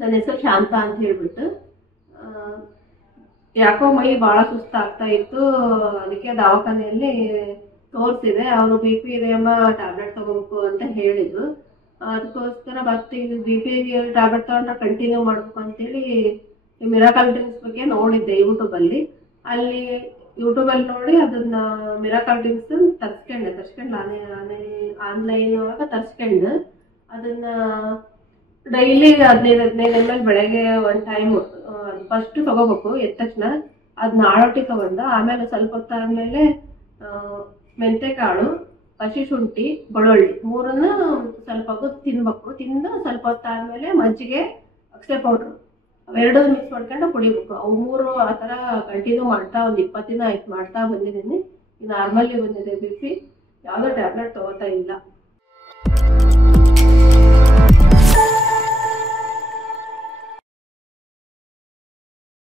ನನ್ನ ಹೆಸರು ಶಾಂತ ಅಂತ ಹೇಳ್ಬಿಟ್ಟು. ಯಾಕೋ ಮೈ ಭಾಳ ಸುಸ್ತಾಗ್ತಾ ಇತ್ತು. ಅದಕ್ಕೆ ದವಾಖಾನೆಯಲ್ಲಿ ತೋರಿಸಿದೆ. ಅವರು ಬಿ ಪಿ ಇದೆ ಅಮ್ಮ, ಟ್ಯಾಬ್ಲೆಟ್ ತಗೋಬೇಕು ಅಂತ ಹೇಳಿದ್ರು. ಅದಕ್ಕೋಸ್ಕರ ಮತ್ತೆ ಇದು ಬಿ ಪಿ ಟ್ಯಾಬ್ಲೆಟ್ ತಗೊಂಡ್ರೆ ಕಂಟಿನ್ಯೂ ಮಾಡಬೇಕು ಅಂತೇಳಿ ಮಿರಾಕಲ್ ಡ್ರಿಂಕ್ಸ್ ಬಗ್ಗೆ ನೋಡಿದ್ದೆ ಯೂಟ್ಯೂಬಲ್ಲಿ. ಅಲ್ಲಿ ಯೂಟ್ಯೂಬಲ್ಲಿ ನೋಡಿ ಅದನ್ನ ಮಿರಾಕಲ್ ಡ್ರಿಂಕ್ಸ್ ತರ್ಸ್ಕೊಂಡು ಆನ್ಲೈನ್ ಒಳಗೆ ತರ್ಸ್ಕೊಂಡು ಅದನ್ನ ಡೈಲಿ 15 ml ಬೆಳಗ್ಗೆ ಒಂದು ಟೈಮ್ ಫಸ್ಟ್ ತಗೋಬೇಕು. ಎದ್ದ ತಕ್ಷಣ ಅದನ್ನ ಆಳೊಟ್ಟಿ ತಗೊಂಡು ಆಮೇಲೆ ಸ್ವಲ್ಪ ಹೊತ್ತಾದ್ಮೇಲೆ ಮೆಂತೆಕಾಳು, ಹಸಿ ಶುಂಠಿ, ಬೆಳ್ಳುಳ್ಳಿ ಮೂರನ್ನ ಸ್ವಲ್ಪ ಹೊತ್ತು ತಿನ್ಬೇಕು. ತಿಂದು ಸ್ವಲ್ಪ ಹೊತ್ತಾದ್ಮೇಲೆ ಮಜ್ಜಿಗೆ, ಅಕ್ಸೆ ಪೌಡ್ರು ಅವೆರಡು ಮಿಕ್ಸ್ ಮಾಡ್ಕೊಂಡು ಕುಡಿಬೇಕು. ಅವು ಮೂರು ಆ ಥರ ಕಂಟಿನ್ಯೂ ಮಾಡ್ತಾ ಒಂದು 20 ದಿನ ಆಯ್ತು ಮಾಡ್ತಾ ಬಂದಿದ್ದೀನಿ. ನಾರ್ಮಲ್ಲಿ ಬಂದಿದೆ ಬಿ ಪಿ. ಯಾವುದೋ ಟ್ಯಾಬ್ಲೆಟ್ ತಗೋತಾ ಇಲ್ಲ.